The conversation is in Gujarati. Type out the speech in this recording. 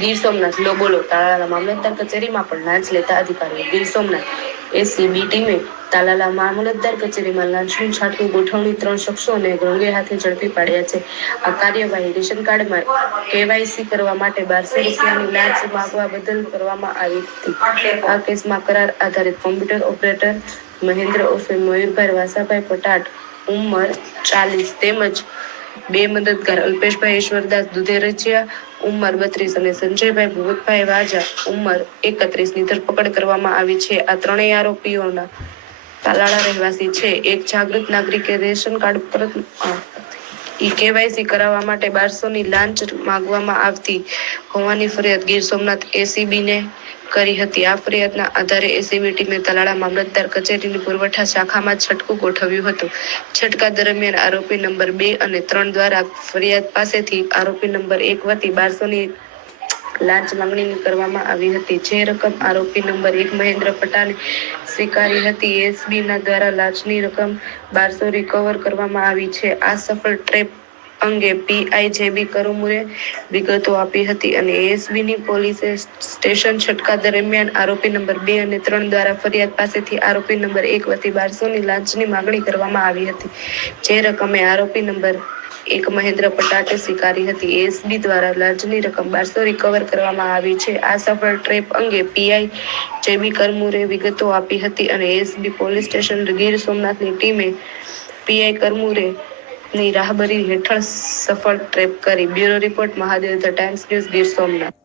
ગીર સોમનાથ લો બોલો તાલાલા મામલતદાર કચેરીમાં પણ લાંચ લેતા અધિકારીઓ. ગીર સોમનાથ એસીબી ટીમે તાલાલા મામલતદાર કચેરીમાં લાંચનું છાટકું ગોઠવણી 3 શખ્સોને રંગે હાથે ઝડપી પાડ્યા છે. આ કાર્યવાહી રેશન કાર્ડમાં કેવાયસી કરવા માટે 1200 રૂપિયાની લાંચ માંગવા બદલ કરવામાં આવી હતી. આ કેસમાં કરાર આધારિત કોમ્પ્યુટર ઓપરેટર મહેન્દ્ર ઉર્ફે મયુરભાઈ વાસાભાઈ પટાટ ઉંમર 40 તેમજ બે મદદગાર અલ્પેશભાઈ ઈશ્વરદાસ દુધેરચિયા ઉંમર 32 અને સંજયભાઈ ભૂપતભાઈ વાજા ઉંમર 31 ની ધરપકડ કરવામાં આવી છે. આ ત્રણેય આરોપીઓના તાલાળા રહેવાસી છે. એક જાગૃત નાગરિકે રેશન કાર્ડ પર કેવાયસી કરાવવા માટે 1200 ની લાંચ માંગવામાં આવતી હોવાની ફરિયાદ ગીર સોમનાથ એસીબીને કરી હતી. આ ફરિયાદના આધારે એસીબી ટીમે તાલાળા મામલતદાર કચેરીની પુરવઠા શાખામાં છટકું ગોઠવ્યું હતું. છટકા દરમિયાન આરોપી નંબર 2 અને 3 દ્વારા ફરિયાદ પાસેથી આરોપી નંબર 1 વતી 1200 ની લાંચ માંગણી કરવામાં આવી હતી. જે રકમ આરોપી નંબર 1 મહેન્દ્ર પટાલે સ્વીકારી હતી. એસીબી દ્વારા લાંચની રકમ 1200 રિકવર કરવામાં આવી છે. આ સફળ ટ્રેપ અંગે પીઆઈ જેબી કરમુરે વિગતો આપી હતી અને એસીબીની પોલીસે સ્ટેશન છટકા દરમિયાન આરોપી નંબર 2 અને 3 દ્વારા ફરિયાદ પાસેથી આરોપી નંબર 1 વતી 1200 ની લાંચની માંગણી કરવામાં આવી હતી. જે રકમે આરોપી નંબર 1 મહેન્દ્ર પટાટે સ્વીકારી હતી. એસીબી દ્વારા લાંચની રકમ 1200 રિકવર કરવામાં આવી છે. આ સફળ ટ્રેપ અંગે પીઆઈ જેબી કરમુરે વિગતો આપી હતી અને એસીબી પોલીસ સ્ટેશન ગીર સોમનાથની ટીમે પીઆઈ કરમુરે ની રાહબરી હેઠળ સફળ ટ્રેપ કરી. Bureau report Mahadev the times news Gir Somnath.